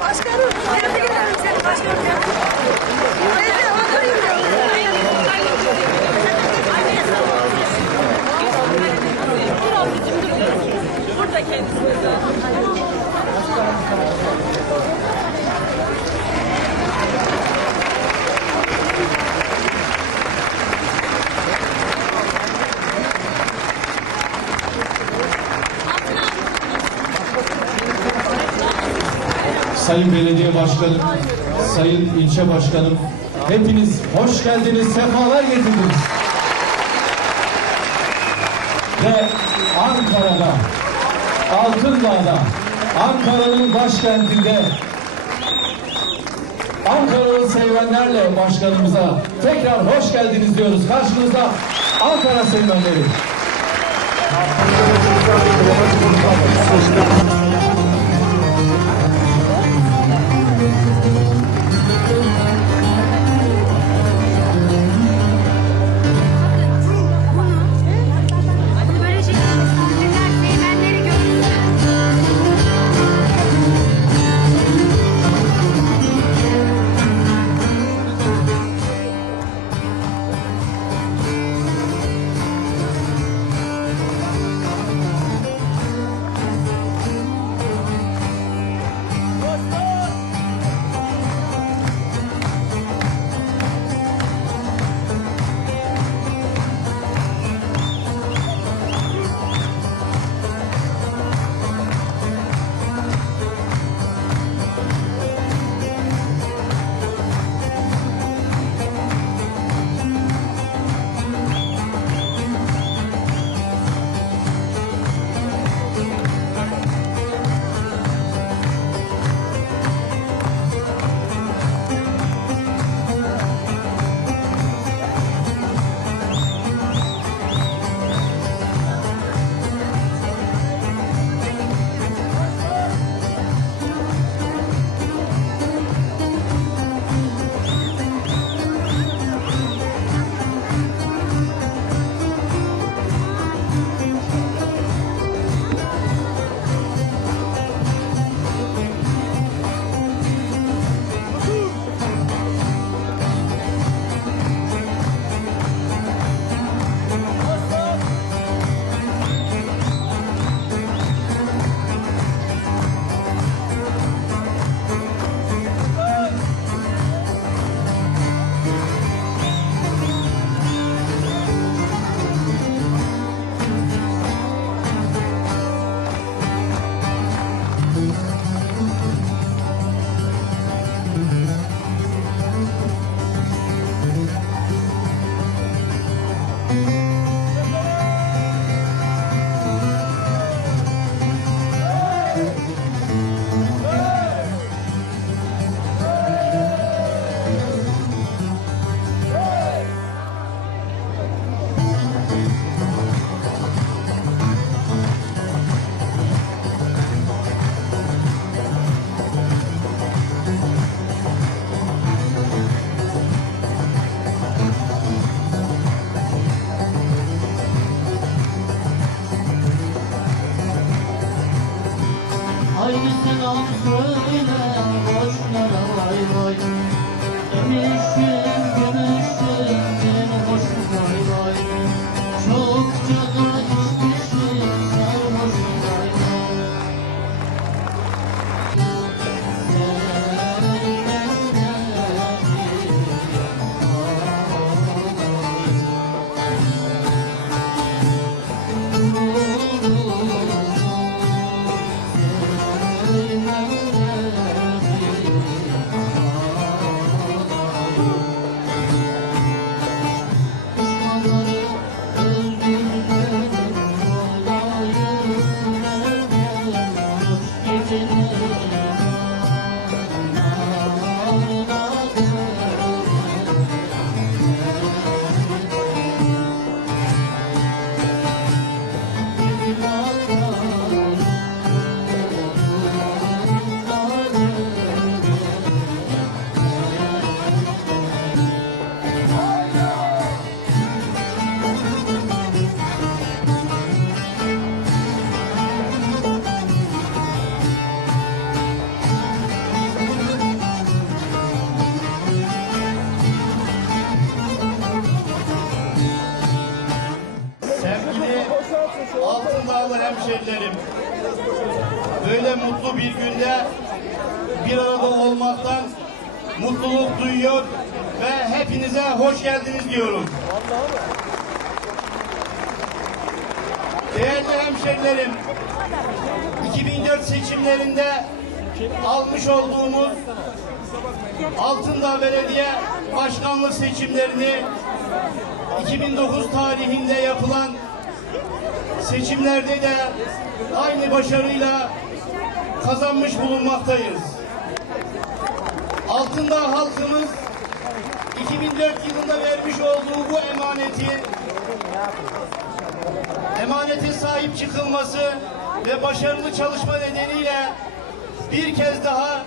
Başkanım, tebrik ederim seni başkanım. Sayın Belediye Başkanım, Sayın İlçe Başkanım, hepiniz hoş geldiniz, sefalar getirdiniz. Ve Ankara'da, Altındağ'da, Ankara'nın başkentinde Ankaralı sevenlerle başkanımıza tekrar hoş geldiniz diyoruz. Karşınızda Ankara sevenleri. Geldiniz diyorum. Değerli hemşerilerim, 2004 seçimlerinde almış olduğumuz Altındağ Belediye Başkanlık seçimlerini 2009 tarihinde yapılan seçimlerde de aynı başarıyla kazanmış bulunmaktayız. Altındağ halkımız 2004 yılında vermiş olduğu bu emaneti emanete sahip çıkılması ve başarılı çalışma nedeniyle bir kez daha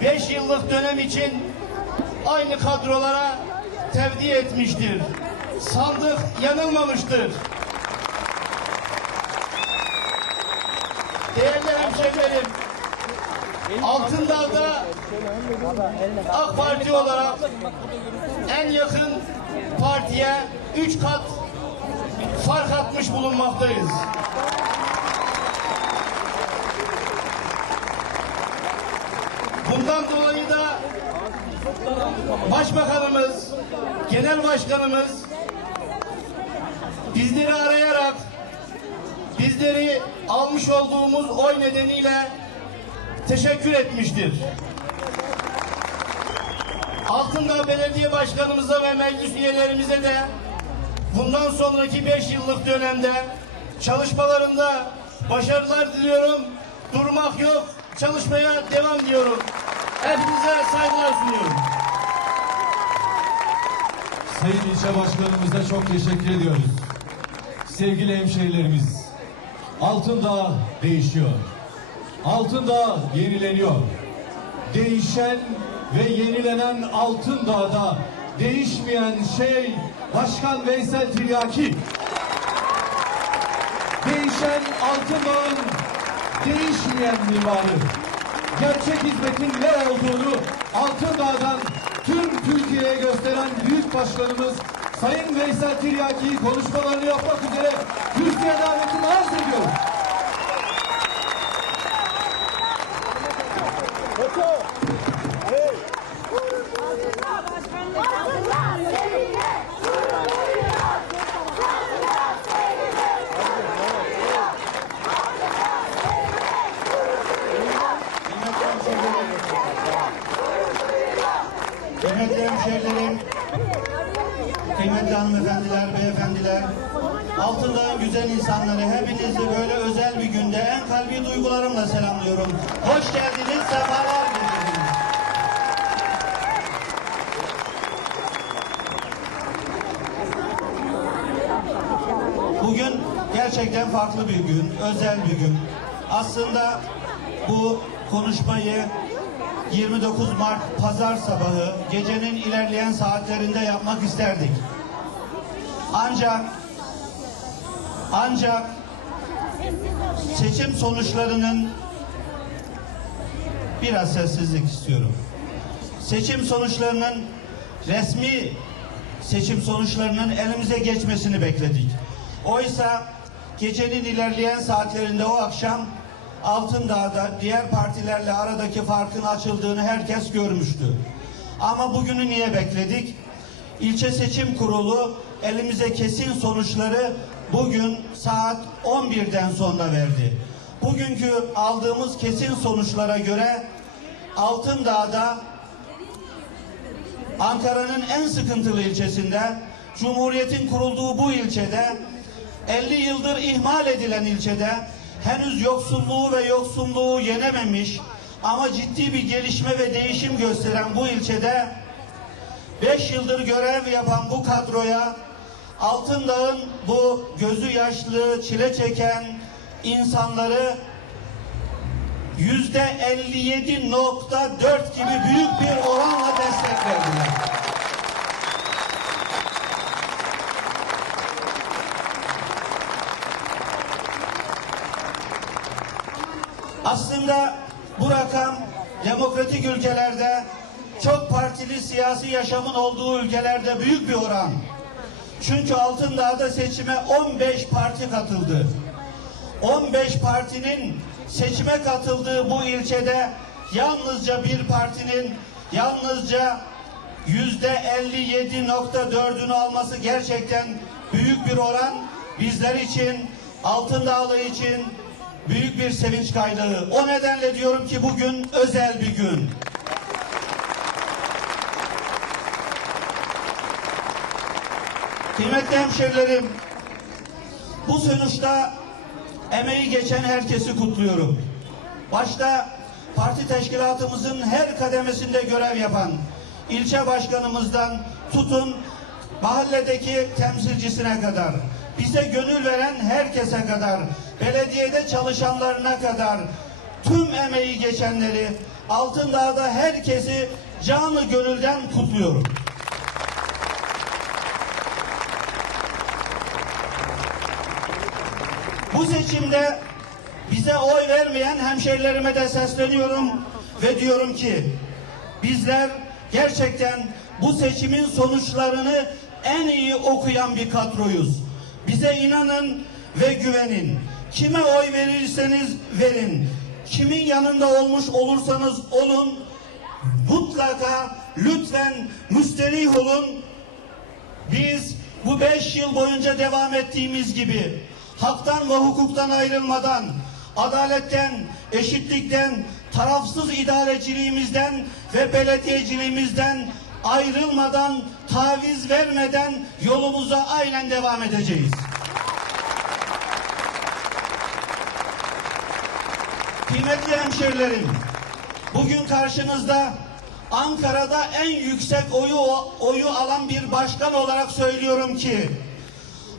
5 yıllık dönem için aynı kadrolara tevdi etmiştir. Sandık yanılmamıştır. Değerli hemşehrilerim, Altındağ'da AK Parti olarak en yakın partiye 3 kat fark atmış bulunmaktayız. Bundan dolayı da Başbakanımız, Genel Başkanımız bizleri arayarak bizleri almış olduğumuz oy nedeniyle teşekkür etmiştir. Altındağ Belediye Başkanımıza ve meclis üyelerimize de bundan sonraki beş yıllık dönemde çalışmalarında başarılar diliyorum. Durmak yok, çalışmaya devam diyorum. Hepinize saygılar sunuyorum. Sayın İlçe Başkanımıza çok teşekkür ediyoruz. Sevgili hemşehrilerimiz, Altındağ değişiyor. Altındağ yenileniyor. Değişen ve yenilenen Altındağ'da değişmeyen şey Başkan Veysel Tiryaki. Değişen Altındağ'ın değişmeyen mimarı. Gerçek hizmetin ne olduğunu Altındağ'dan tüm Türkiye'ye gösteren büyük başkanımız Sayın Veysel Tiryaki'yi konuşmalarını yapmak üzere Türkiye davetini arz ediyorum. Kıymetli hemşehrilerim, kıymetli hanımefendiler, beyefendiler, Altındağ'ın güzel insanları, hepinizi böyle özel bir günde en kalbi duygularımla selamlıyorum. Hoş geldiniz, sefalar getirdiniz. Bugün gerçekten farklı bir gün, özel bir gün. Aslında bu konuşmayı 29 Mart Pazar sabahı gecenin ilerleyen saatlerinde yapmak isterdik. Ancak ancak seçim sonuçlarının biraz sessizlik istiyorum. Seçim sonuçlarının resmi seçim sonuçlarının elimize geçmesini bekledik. Oysa gecenin ilerleyen saatlerinde o akşam Altındağ'da diğer partilerle aradaki farkın açıldığını herkes görmüştü. Ama bugünü niye bekledik? İlçe Seçim Kurulu elimize kesin sonuçları bugün saat 11'den sonra verdi. Bugünkü aldığımız kesin sonuçlara göre Altındağ'da Ankara'nın en sıkıntılı ilçesinde, Cumhuriyet'in kurulduğu bu ilçede, 50 yıldır ihmal edilen ilçede, henüz yoksulluğu ve yoksulluğu yenememiş ama ciddi bir gelişme ve değişim gösteren bu ilçede, 5 yıldır görev yapan bu kadroya, Altındağ'ın bu gözü yaşlı, çile çeken insanları yüzde 57.4 gibi büyük bir oranla destek verdiler. Aslında bu rakam demokratik ülkelerde çok partili siyasi yaşamın olduğu ülkelerde büyük bir oran. Çünkü Altındağ'da seçime 15 parti katıldı. 15 partinin seçime katıldığı bu ilçede yalnızca bir partinin yalnızca yüzde 57.4'ünü alması gerçekten büyük bir oran. Bizler için, Altındağlı için büyük bir sevinç kaynağı. O nedenle diyorum ki bugün özel bir gün. Kıymetli hemşerilerim, bu sonuçta emeği geçen herkesi kutluyorum. Başta parti teşkilatımızın her kademesinde görev yapan ilçe başkanımızdan tutun mahalledeki temsilcisine kadar, bize gönül veren herkese kadar, belediyede çalışanlarına kadar tüm emeği geçenleri Altındağ'da herkesi canı gönülden kutluyorum. Bu seçimde bize oy vermeyen hemşerilerime de sesleniyorum ve diyorum ki bizler gerçekten bu seçimin sonuçlarını en iyi okuyan bir kadroyuz. Bize inanın ve güvenin. Kime oy verirseniz verin. Kimin yanında olmuş olursanız olun. Mutlaka lütfen müsterih olun. Biz bu beş yıl boyunca devam ettiğimiz gibi haktan ve hukuktan ayrılmadan, adaletten, eşitlikten, tarafsız idareciliğimizden ve belediyeciliğimizden ayrılmadan, taviz vermeden yolumuza aynen devam edeceğiz. Kıymetli hemşerilerim, bugün karşınızda Ankara'da en yüksek oyu oyu alan bir başkan olarak söylüyorum ki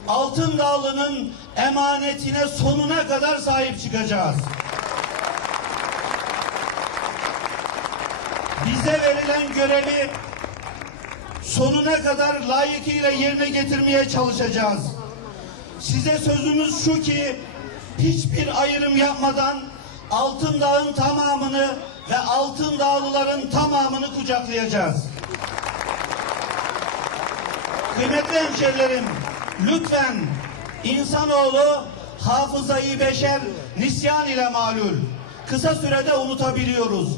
Altındağlı'nın emanetine sonuna kadar sahip çıkacağız. Bize verilen görevi sonuna kadar layıkıyla yerine getirmeye çalışacağız. Size sözümüz şu ki hiçbir ayrım yapmadan Altındağ'ın tamamını ve Altındağlıların tamamını kucaklayacağız. Kıymetli hemşerilerim, lütfen insanoğlu hafızayı beşer nisyan ile malul. Kısa sürede unutabiliyoruz.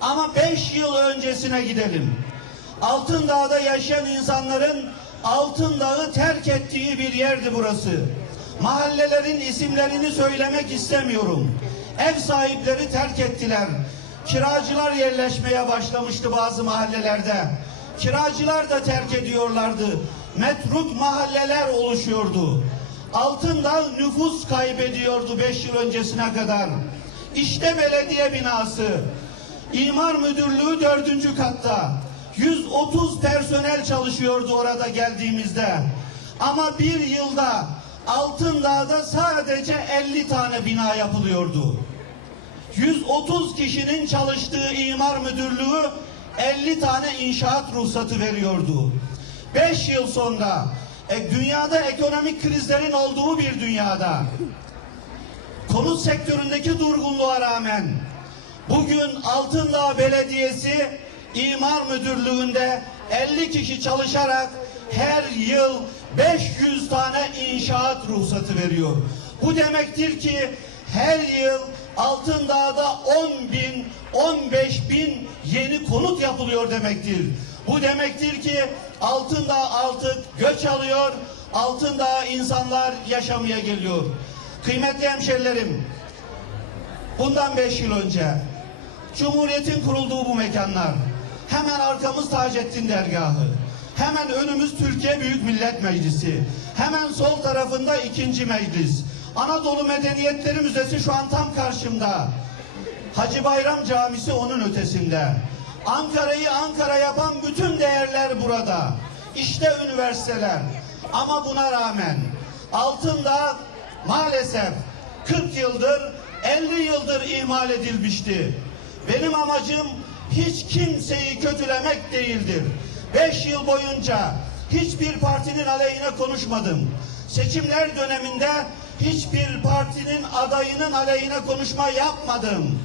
Ama beş yıl öncesine gidelim. Altındağ'da yaşayan insanların Altındağ'ı terk ettiği bir yerdi burası. Mahallelerin isimlerini söylemek istemiyorum. Ev sahipleri terk ettiler. Kiracılar yerleşmeye başlamıştı bazı mahallelerde. Kiracılar da terk ediyorlardı. Metruk mahalleler oluşuyordu. Altındağ nüfus kaybediyordu beş yıl öncesine kadar. İşte belediye binası. İmar Müdürlüğü dördüncü katta. 130 personel çalışıyordu orada geldiğimizde. Ama bir yılda Altındağ'da sadece 50 tane bina yapılıyordu. 130 kişinin çalıştığı imar müdürlüğü 50 tane inşaat ruhsatı veriyordu. 5 yıl sonra e, dünyada ekonomik krizlerin olduğu bir dünyada konut sektöründeki durgunluğa rağmen bugün Altındağ Belediyesi İmar Müdürlüğü'nde 50 kişi çalışarak her yıl 500 tane inşaat ruhsatı veriyor. Bu demektir ki her yıl Altındağ'da 10 bin, 15 bin yeni konut yapılıyor demektir. Bu demektir ki Altındağ artık göç alıyor, Altındağ insanlar yaşamaya geliyor. Kıymetli hemşerilerim, bundan 5 yıl önce Cumhuriyetin kurulduğu bu mekanlar, hemen arkamız Taceddin Dergahı, hemen önümüz Türkiye Büyük Millet Meclisi, hemen sol tarafında ikinci meclis, Anadolu Medeniyetleri Müzesi şu an tam karşımda. Hacı Bayram Camisi onun ötesinde. Ankara'yı Ankara yapan bütün değerler burada. İşte üniversiteler. Ama buna rağmen Altındağ maalesef 40 yıldır 50 yıldır ihmal edilmişti. Benim amacım hiç kimseyi kötülemek değildir. 5 yıl boyunca hiçbir partinin aleyhine konuşmadım. Seçimler döneminde hiçbir partinin adayının aleyhine konuşma yapmadım.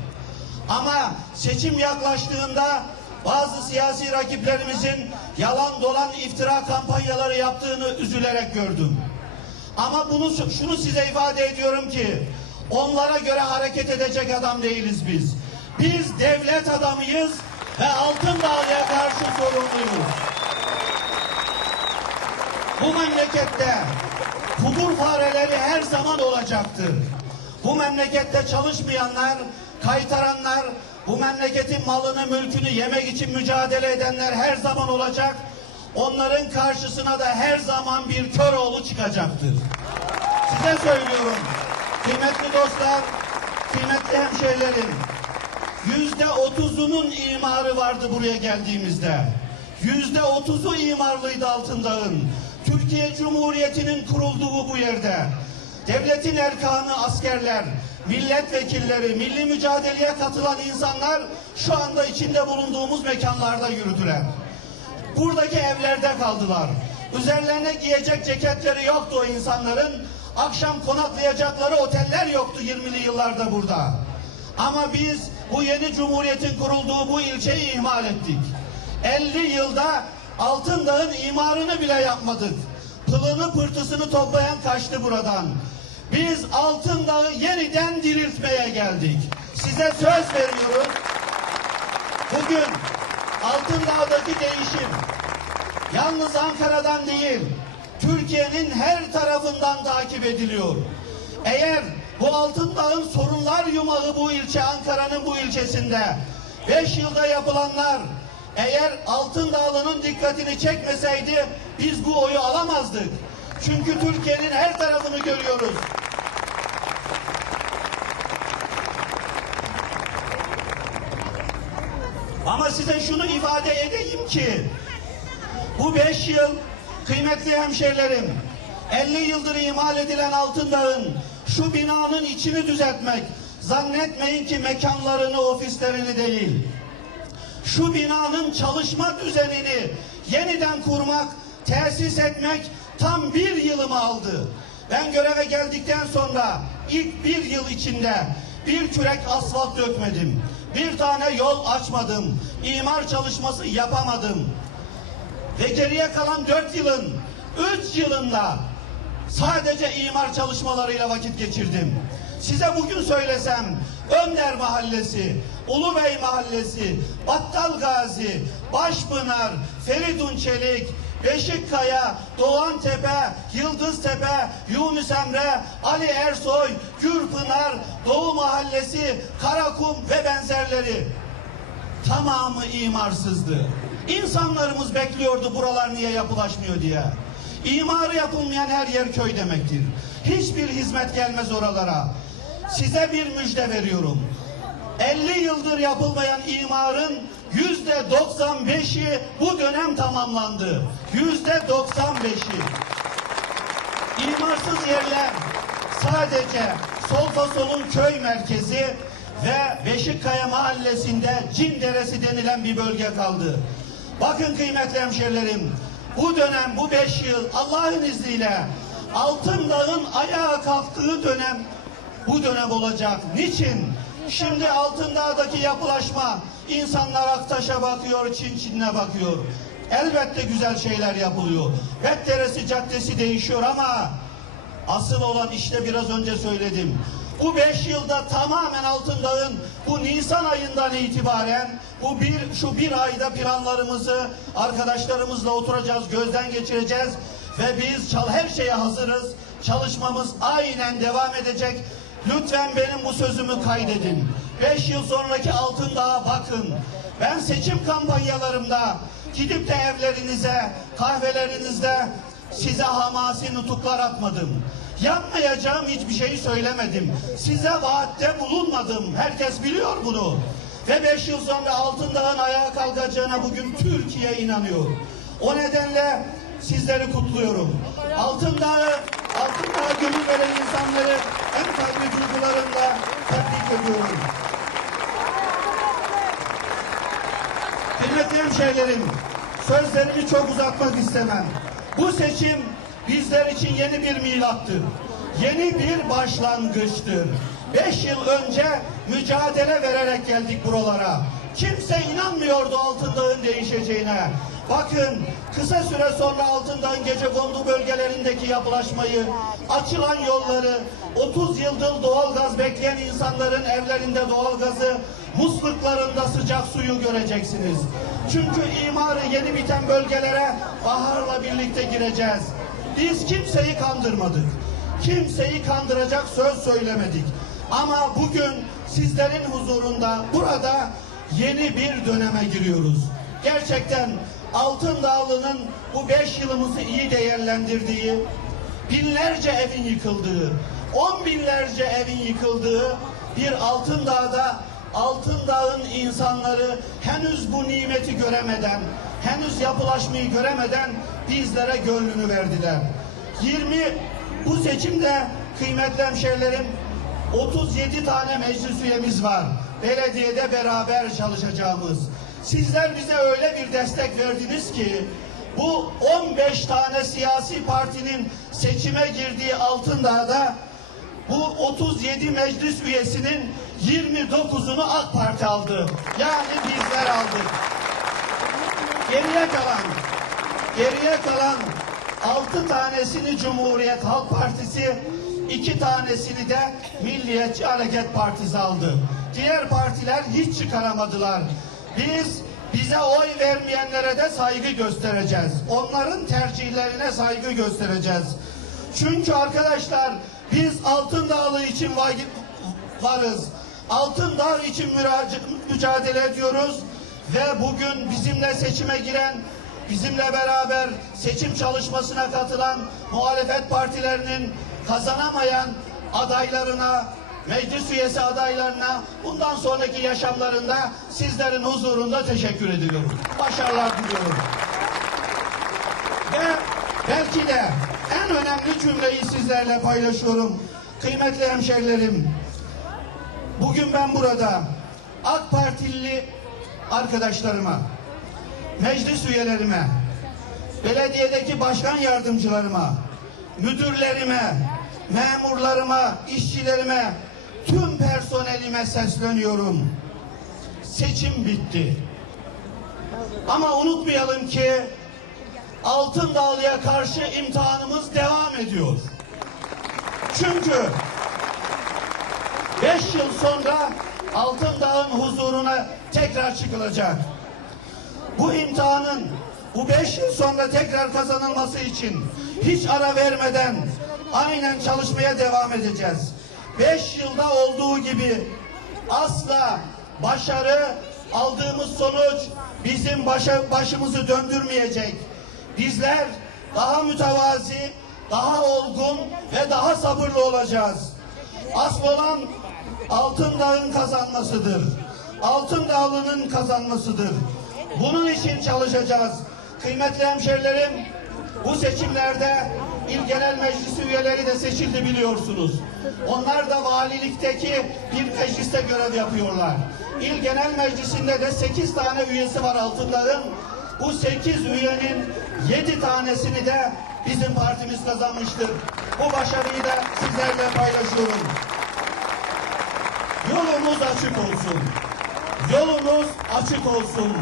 Ama seçim yaklaştığında bazı siyasi rakiplerimizin yalan dolan iftira kampanyaları yaptığını üzülerek gördüm. Ama bunu şunu size ifade ediyorum ki Onlara göre hareket edecek adam değiliz biz. Biz devlet adamıyız ve Altındağlı'ya karşı sorumluyuz. Bu memlekette kubur fareleri her zaman olacaktır. Bu memlekette çalışmayanlar, kaytaranlar, bu memleketin malını, mülkünü yemek için mücadele edenler her zaman olacak. Onların karşısına da her zaman bir Köroğlu çıkacaktır. Size söylüyorum, kıymetli dostlar, kıymetli hemşehrilerim, yüzde otuzunun imarı vardı buraya geldiğimizde. Yüzde otuzu imarlıydı Altındağ'ın. Türkiye Cumhuriyeti'nin kurulduğu bu yerde. Devletin erkanı askerler, milletvekilleri, milli mücadeleye katılan insanlar şu anda içinde bulunduğumuz mekanlarda yürüdüler. Buradaki evlerde kaldılar. Üzerlerine giyecek ceketleri yoktu o insanların. Akşam konaklayacakları oteller yoktu 20'li yıllarda burada. Ama biz bu yeni cumhuriyetin kurulduğu bu ilçeyi ihmal ettik. 50 yılda Altındağ'ın imarını bile yapmadık. Pılını pırtısını toplayan kaçtı buradan. Biz Altındağ'ı yeniden diriltmeye geldik. Size söz veriyoruz. Bugün Altındağ'daki değişim yalnız Ankara'dan değil, Türkiye'nin her tarafından takip ediliyor. Eğer bu Altındağ'ın sorunlar yumağı bu ilçe Ankara'nın bu ilçesinde 5 yılda yapılanlar eğer Altındağlı'nın dikkatini çekmeseydi biz bu oyu alamazdık. Çünkü Türkiye'nin her tarafını görüyoruz. Ama size şunu ifade edeyim ki bu beş yıl kıymetli hemşehrilerim 50 yıldır imal edilen Altındağ'ın şu binanın içini düzeltmek zannetmeyin ki mekanlarını ofislerini değil şu binanın çalışma düzenini yeniden kurmak, tesis etmek tam bir yılımı aldı. Ben göreve geldikten sonra ilk bir yıl içinde bir kürek asfalt dökmedim. Bir tane yol açmadım. imar çalışması yapamadım. Ve geriye kalan dört yılın, üç yılında sadece imar çalışmalarıyla vakit geçirdim. Size bugün söylesem Önder Mahallesi, Ulubey Mahallesi, Battal Gazi, Başpınar, Feridun Çelik, Beşikkaya, Doğantepe, Yıldıztepe, Yunus Emre, Ali Ersoy, Gürpınar, Doğu Mahallesi, Karakum ve benzerleri tamamı imarsızdı. İnsanlarımız bekliyordu buralar niye yapılaşmıyor diye. İmarı yapılmayan her yer köy demektir. Hiçbir hizmet gelmez oralara. Size bir müjde veriyorum. 50 yıldır yapılmayan imarın yüzde 95'i bu dönem tamamlandı. Yüzde 95'i. İmarsız yerler sadece Solfasol'un köy merkezi ve Beşikkaya mahallesinde Cin Deresi denilen bir bölge kaldı. Bakın kıymetli hemşerilerim, bu dönem, bu beş yıl Allah'ın izniyle Altındağ'ın ayağa kalktığı dönem bu dönem olacak. Niçin? Şimdi Altındağ'daki yapılaşma, insanlar Aktaş'a bakıyor, Çin Çin'e bakıyor. Elbette güzel şeyler yapılıyor. Betderesi Caddesi değişiyor ama Asıl olan işte biraz önce söyledim. Bu beş yılda tamamen Altındağ'ın bu Nisan ayından itibaren bu bir şu bir ayda planlarımızı arkadaşlarımızla oturacağız, gözden geçireceğiz ve biz çal her şeye hazırız. Çalışmamız aynen devam edecek. Lütfen benim bu sözümü kaydedin. Beş yıl sonraki Altındağ'a bakın. Ben seçim kampanyalarımda gidip de evlerinize, kahvelerinizde size hamasi nutuklar atmadım. Yapmayacağım hiçbir şeyi söylemedim. Size vaatte bulunmadım. Herkes biliyor bunu. Ve beş yıl sonra Altındağ'ın ayağa kalkacağına bugün Türkiye inanıyor. O nedenle sizleri kutluyorum. Altındağ'ı, Altındağ'a gönül veren insanları en kalbi duygularımla tebrik ediyorum. Kıymetli hemşehrilerim, sözlerimi çok uzatmak istemem. Bu seçim bizler için yeni bir milattır. Yeni bir başlangıçtır. Beş yıl önce mücadele vererek geldik buralara. Kimse inanmıyordu Altındağ'ın değişeceğine. Bakın kısa süre sonra altından gece kondu bölgelerindeki yapılaşmayı, açılan yolları, 30 yıldır doğalgaz bekleyen insanların evlerinde doğalgazı, musluklarında sıcak suyu göreceksiniz. Çünkü imarı yeni biten bölgelere baharla birlikte gireceğiz. Biz kimseyi kandırmadık. Kimseyi kandıracak söz söylemedik. Ama bugün sizlerin huzurunda burada yeni bir döneme giriyoruz. Gerçekten Altındağlı'nın bu beş yılımızı iyi değerlendirdiği, binlerce evin yıkıldığı, on binlerce evin yıkıldığı bir Altındağ'da Altındağ'ın insanları henüz bu nimeti göremeden, henüz yapılaşmayı göremeden bizlere gönlünü verdiler. 20 bu seçimde kıymetli hemşehrilerim 37 tane meclis üyemiz var. Belediyede beraber çalışacağımız. Sizler bize öyle bir destek verdiniz ki bu 15 tane siyasi partinin seçime girdiği Altındağ'da bu 37 meclis üyesinin 29'unu AK Parti aldı. Yani bizler aldık. Geriye kalan geriye kalan 6 tanesini Cumhuriyet Halk Partisi, iki tanesini de Milliyetçi Hareket Partisi aldı. Diğer partiler hiç çıkaramadılar. Biz bize oy vermeyenlere de saygı göstereceğiz. Onların tercihlerine saygı göstereceğiz. Çünkü arkadaşlar biz Altındağlı için vay- varız. Altındağ için mücadele ediyoruz ve bugün bizimle seçime giren bizimle beraber seçim çalışmasına katılan muhalefet partilerinin kazanamayan adaylarına, meclis üyesi adaylarına bundan sonraki yaşamlarında sizlerin huzurunda teşekkür ediyorum. Başarılar diliyorum. Ve belki de en önemli cümleyi sizlerle paylaşıyorum. Kıymetli hemşerilerim, bugün ben burada AK Partili arkadaşlarıma, meclis üyelerime, belediyedeki başkan yardımcılarıma, müdürlerime, memurlarıma, işçilerime, tüm personelime sesleniyorum. Seçim bitti. Ama unutmayalım ki Altındağlı'ya karşı imtihanımız devam ediyor. Çünkü beş yıl sonra Altındağ'ın huzuruna tekrar çıkılacak. Bu imtihanın bu beş yıl sonra tekrar kazanılması için hiç ara vermeden aynen çalışmaya devam edeceğiz. Beş yılda olduğu gibi asla başarı aldığımız sonuç bizim başa, başımızı döndürmeyecek. Bizler daha mütevazi, daha olgun ve daha sabırlı olacağız. Asıl olan Altındağ'ın kazanmasıdır. Altındağlı'nın kazanmasıdır. Bunun için çalışacağız. Kıymetli hemşerilerim, bu seçimlerde İl Genel Meclisi üyeleri de seçildi biliyorsunuz. Onlar da valilikteki bir mecliste görev yapıyorlar. İl Genel Meclisi'nde de 8 tane üyesi var Altındağ'ın. Bu 8 üyenin 7 tanesini de bizim partimiz kazanmıştır. Bu başarıyı da sizlerle paylaşıyorum. Yolumuz açık olsun. Yolumuz açık olsun.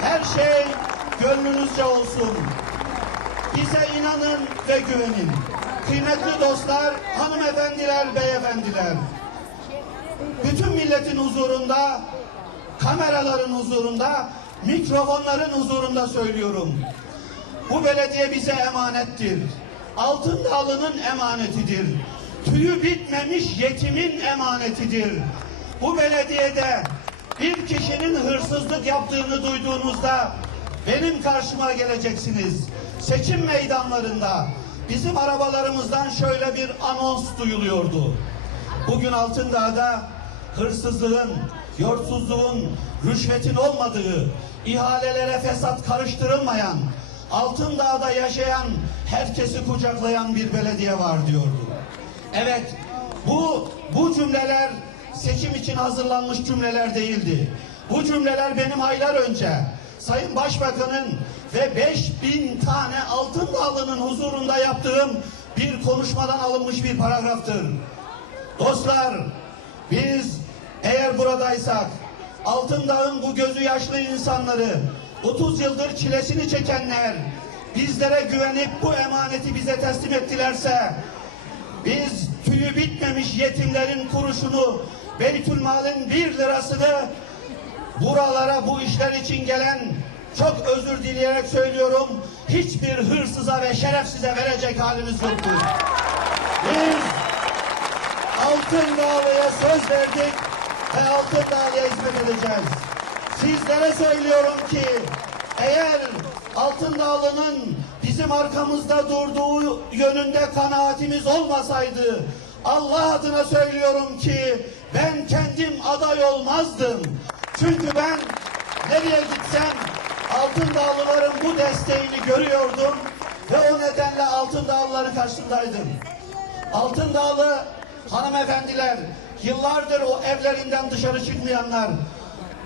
Her şey gönlünüzce olsun. Bize inanın ve güvenin. Kıymetli dostlar, hanımefendiler, beyefendiler. Bütün milletin huzurunda, kameraların huzurunda, mikrofonların huzurunda söylüyorum. Bu belediye bize emanettir. Altındağlı'nın emanetidir. Tüyü bitmemiş yetimin emanetidir. Bu belediyede bir kişinin hırsızlık yaptığını duyduğunuzda benim karşıma geleceksiniz. Seçim meydanlarında bizim arabalarımızdan şöyle bir anons duyuluyordu. Bugün Altındağ'da hırsızlığın, yurtsuzluğun, rüşvetin olmadığı, ihalelere fesat karıştırılmayan, Altındağ'da yaşayan, herkesi kucaklayan bir belediye var diyordu. Evet, bu bu cümleler seçim için hazırlanmış cümleler değildi. Bu cümleler benim aylar önce Sayın Başbakan'ın ve 5000 tane Altındağlı'nın huzurunda yaptığım bir konuşmadan alınmış bir paragraftır. Dostlar, biz eğer buradaysak Altındağ'ın bu gözü yaşlı insanları 30 yıldır çilesini çekenler bizlere güvenip bu emaneti bize teslim ettilerse biz tüyü bitmemiş yetimlerin kuruşunu Beytülmal'in bir lirasını buralara bu işler için gelen çok özür dileyerek söylüyorum hiçbir hırsıza ve şerefsize verecek halimiz yoktur. Biz Altın Dağlı'ya söz verdik ve Altın Dağlı'ya hizmet edeceğiz. Sizlere söylüyorum ki eğer Altın Dağlı'nın bizim arkamızda durduğu yönünde kanaatimiz olmasaydı Allah adına söylüyorum ki ben kendim aday olmazdım. Çünkü ben nereye gitsem Altın Dağlıların bu desteğini görüyordum ve o nedenle Altın Dağlıların karşısındaydım. Altın Dağlı hanımefendiler, yıllardır o evlerinden dışarı çıkmayanlar,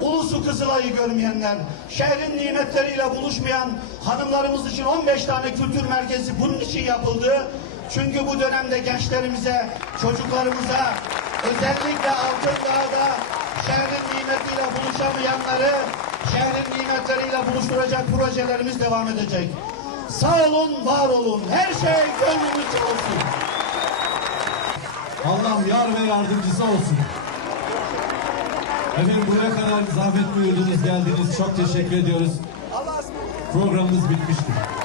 Ulusu Kızılay'ı görmeyenler, şehrin nimetleriyle buluşmayan hanımlarımız için 15 tane kültür merkezi bunun için yapıldı. Çünkü bu dönemde gençlerimize, çocuklarımıza, özellikle Altın Dağ'da şehrin nimetiyle buluşamayanları şehrin nimetleriyle buluşturacak projelerimiz devam edecek. Sağ olun, var olun. Her şey gönlünüzce olsun. Allah yar ve yardımcısı olsun. Efendim buraya kadar zahmet buyurdunuz geldiniz. Çok teşekkür ediyoruz. Programımız bitmiştir.